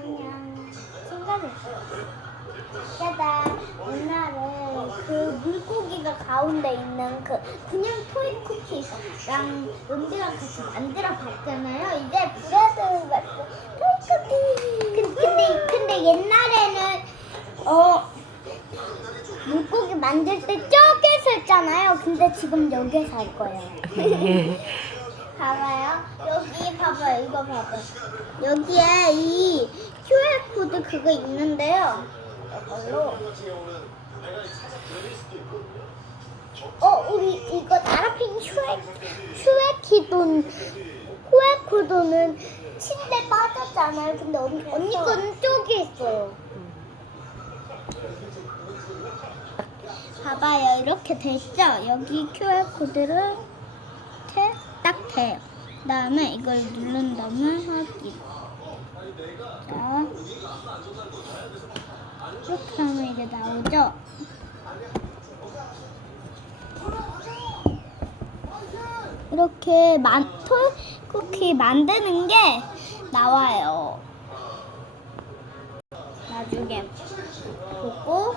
그냥 생각했어요. 짜잔 옛날에 그 물고기가 가운데 있는 그 그냥 토이 쿠키랑 은비랑 같이 만들어 봤잖아요. 이제 브레드 같은 토이 쿠키. 근- 근데 근데 옛날에는 어 물고기 만들 때 저기서 했잖아요. 근데 지금 여기서 할 거예요. 봐봐요. 여기 봐봐요. 이거 봐봐요. 여기에 이 QR 코드 그거 있는데요. 이걸로. 어, 우리 이거 나라핑 슈에 슈에키돈 후에코도는 침대 빠졌잖아요. 근데 언니, 언니 거는 저기 있어요. 봐봐요. 이렇게 됐죠? 여기 QR 코드를 태, 딱 대요. 그 다음에 이걸 누른 다음에 확인. 자, 이렇게 하면 이게 나오죠? 이렇게 만, 토 쿠키 만드는 게 나와요. 나중에 보고,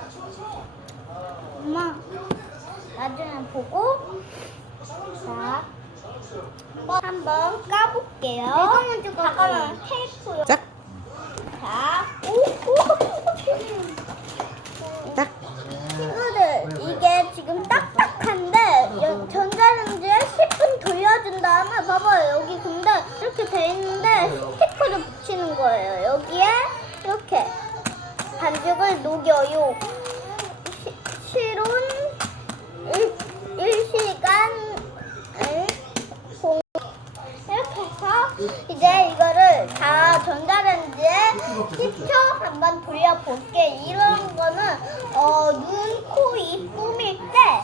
엄마, 나중에 보고, 자, 한번 까볼게요. 먼저 잠깐만 테이프요. 짝. 자, 오, 오. 딱. 친구들, 이게 지금 딱딱한데 여- 전자레인지에 10분 돌려준 다음에 봐봐요. 여기 근데 이렇게 돼 있는데 스티커를 붙이는 거예요. 여기에 이렇게 반죽을 녹여요. 시, 실온 일, 일시간 을 공- 이렇게 해서 이제 이거를 다 전자레인지에 10초 한번 돌려볼게. 이런 거는 어, 눈, 코, 입 꾸밀 때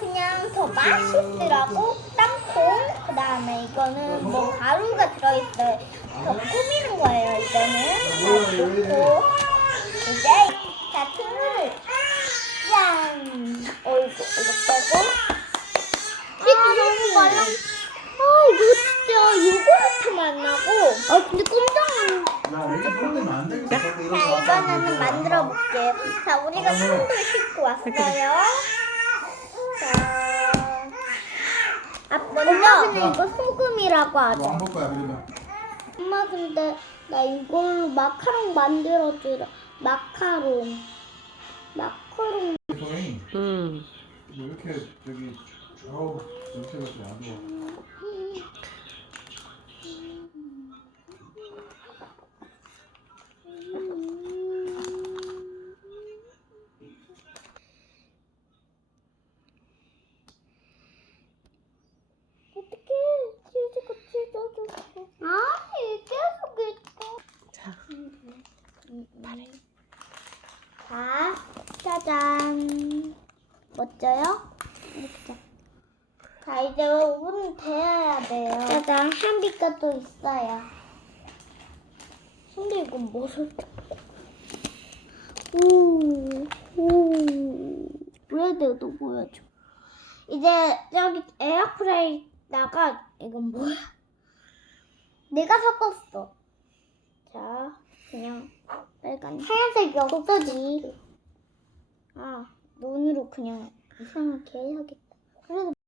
그냥 더 맛있으라고 땅콩 그 다음에 이거는 뭐 가루가 들어있어요. 더 꾸미는 거예요. 이거는 자, 놓고 이제 자 친구들 짠. 어이구 이거 빼고 이거 너무 말랑. 아 이거 진짜 요거트 맛 나고. 아 근데 꼼짝 안. 야, 이렇게 손대면 안 되겠어. 저렇게 이렇게 자, 이거는 만들어. 볼게요. 자, 우리가 손도 씻고 왔어요. 자, 아, 먼저 그냥 이거 소금이라고 이거 하죠. 안볼 거야, 그러면. 엄마 근데 나 이걸로 마카롱 만들어 주라. 마카롱. 마카롱. 음. 뭐 이렇게 저기 어우 냄새가 좀안 좋아. 어떡해. 치즈가 찢어졌어. 아니, 계속 있어. 자. 자, 짜잔. 멋져요? 자. 자, 이제 5분 돼야 돼요. 짜잔, 한비가 또 있어요. 근데 이건 무슨. 오, 오. 브레드도 보여줘. 이제 저기 에어프라이다가 이건 뭐야? 내가 섞었어. 자, 그냥 빨간 하얀색이 없어지. 아, 눈으로 그냥 이상하게 해야겠다.